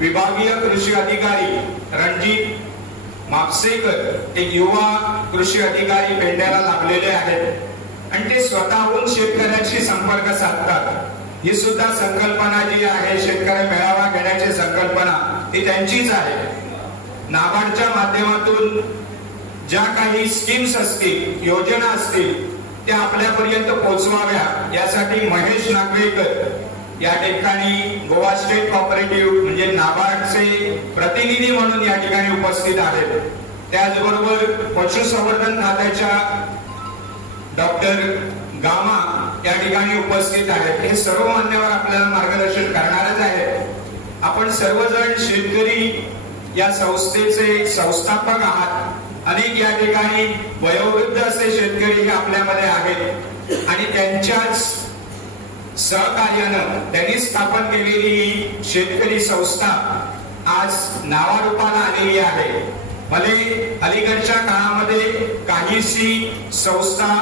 विभागीय कृषी अधिकारी रणजित मापसेकर ते युवा कृषी अधिकारी पेंड्याला लागलेले आहेत आणि ते स्वतःहून शेतकऱ्यांशी संपर्क साधतात। ही सुद्धा संकल्पना जी आहे शेतकरी मेळावा घेण्याची संकल्पना ती त्यांचीच आहे। नाबार्डच्या माध्यमातून ज्या काही स्कीम्स असतील योजना असतील त्या आपल्यापर्यंत पोहोचवाव्या यासाठी महेश नागवेकर या ठिकाणी गोवा स्टेट कोऑपरेटिव्ह म्हणजे नाबार्डचे प्रतिनिधी म्हणून या ठिकाणी उपस्थित आहेत। त्याचबरोबर पशुसंवर्धन खात्याच्या डॉक्टर गामा या ठिकाणी उपस्थित आहेत। हे सर्व मान्यवर आपल्याला मार्गदर्शन करणारच आहेत। आपण सर्वजण शेतकरी या संस्थेचे संस्थापक आहात। अनेक या ठिकाणी वयोवृद्ध असे शेतकरी हे आपल्यामध्ये आहेत आणि त्यांच्याच सहकार्यानं त्यांनी स्थापन केलेली ही शेतकरी संस्था आज नावारूपाला आलेली आहे। भले अलीकडच्या काळामध्ये काहीशी संस्था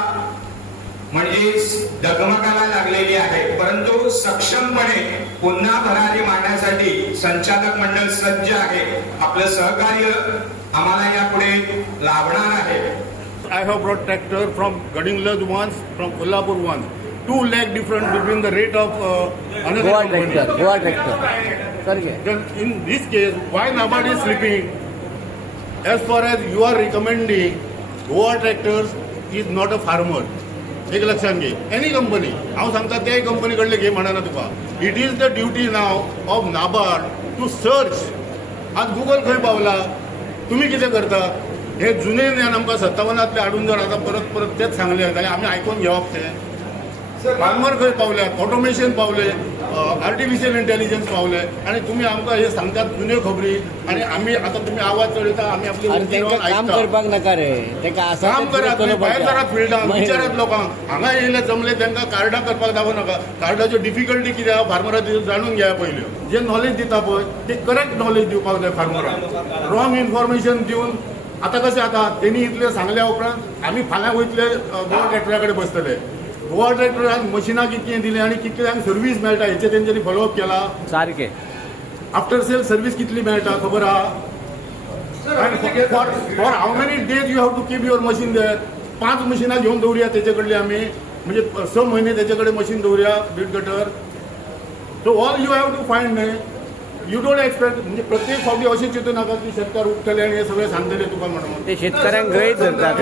म्हणजेच डगमगाला लागलेली आहे, परंतु सक्षमपणे पुन्हा भरारी मारण्यासाठी संचालक मंडळ सज्ज आहे। आपलं सहकार्य आम्हाला यापुढे लाभणार आहे। I have brought tractor from Gadinglas once, from Kolhapur once. 2 lakh difference between the rate of another company. Goa tractor. Then in this case, why Nabard is sleeping? As far as you are recommending, Goa Tractors is not a farmer. एक लक्षात घे, any company हांव सांगता त्या company कडले घे म्हणना तुका। इट इज द ड्युटी नाव ऑफ नाबार्ड टू सर्च। आज गुगल खंय पावला, तुम्ही कितें करतात? हे जुने ज्ञान आमकां 57तले हाडून जर आता परत परत तेच सांगले जाल्यार आमी आयकून घेवप ते। फार्मर खंय पावले, ऑटोमेशन पावले, आर्टिफिशियल इंटेलिजन्स पावले आणि तुम्ही आमकां हे सांगतात जुन्यो खबरी आणि आमी आता तुम्ही आवाज चडयता आमी आपली काम करपाक नाका रे, काम करात भायर सरात फिल्डान विचारात लोकांक हांगा येयले जमले तांकां कार्डां करपाक दाखोव नाका। कार्डाच्यो डिफिकल्टी कितें आहा फार्मराच्यो जाणून घेया पयल्यो। जे नॉलेज दिता पळय ते करेक्ट नॉलेज दिवपाक जाय फार्मरांक। रॉंग इन्फॉर्मेशन दिवन आता कशें जाता तेणी इतलें सांगल्या उपरांत आमी फाल्यां वयतले गोवा ट्रॅक्टरा कडेन बसतले। गोवा ट्रॅक्टरान मशिनां कितलें दिलें आणि कितल्यांक सर्व्हिस मेळटा हेचें तेंच्यांनी फॉलोअप केला सारकें। आफ्टर सेल सर्व्हिस कितली मेळटा खबर आहा? For how many days you have to keep your machine there? 5 मशिनां घेवन दवरया तेचे कडले आमी, म्हणजे 6 म्हयने तेचे कडेन मशीन दवरया बीट गटर। So all you have to find न्हय, यू डोंट एक्सपेक्ट म्हणजे प्रत्येक फावटी अशें चिंतू नाका की शेतकार उठतले आणि हे सगळे सांगतले तुका म्हणून। ते शेतकऱ्यांक गैर धरतात।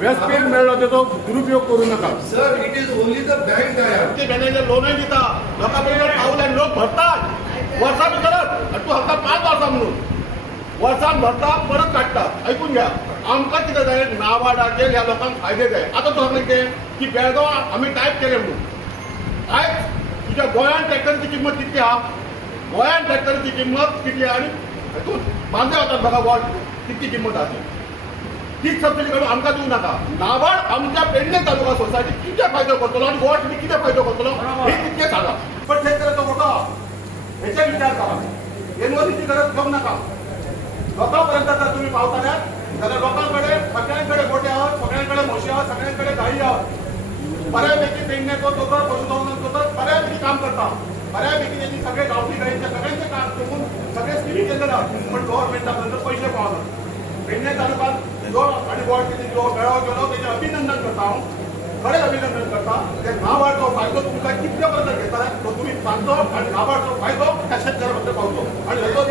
व्यासपीठ मेळ्ळो तेचो दुरुपयोग करू नका। Sir, it is only the bank ते मॅनेजर लोनय दिता, लोकां कडे पावले लोक भरतात वर्सां भितरच। तूं हांगा 5 वर्सां म्हणून वर्सान भरता परत काडटा। ऐकून घ्या, आमकां कितें जाय नाबार्डाचे ह्या लोकांक फायदे जाय। आतां तूं सांगलें की बेळगांव आमी टायप केले म्हणून। आयज तुज्या गोंयांत ट्रॅक्टरची किंमत कितली आहा? गोंयांत ट्रॅक्टरची किंमत कितली आणि तूं बांदे वतात बघा वॉट कितली किंमत आहा तीच सबसिडी काडून आमकां दिवं नाका। नाबार्ड आमच्या पेडणे तालुका सोसायटी कितें फायदो करतलो आणि गोवा टीव्ही कितें फायदो करतलो हे तितकें सांगा। पण शेतकऱ्याचो वोटो हेचे विचार करा। एनओसीची गरज घेवंक नाका। लोकां पर्यंत जर तुम्ही पावतल्यात जाल्यार लोकां कडेन सगळ्यां गोटे आहात, सगळ्यां म्हशी आहात, सगळ्यां गायी आहात। बऱ्यापैकी पेडणेचो दोतोर पशुसंवर्धन दोतोर बऱ्यापैकी काम करता। बऱ्यापैकी त्यांनी सगळे गावठी गायींचे सगळ्यांचे काम करून सगळे स्किमी केलेले आहात, पण गव्हर्नमेंटापर्यंत पैसे पावनात। पेडणे तालुक्यात जो आणि गोवा टीव्ही जो मेळावो केलो तेजें अभिनंदन करता हांव, खरेंच अभिनंदन करता। ते नाबार्डचो फायदो तुमकां कितले पर्यंत घेता तो तुमी सांगचो आणि नाबार्डचो फायदो त्या शेतकऱ्या पर्यंत पावचो आणि हेचो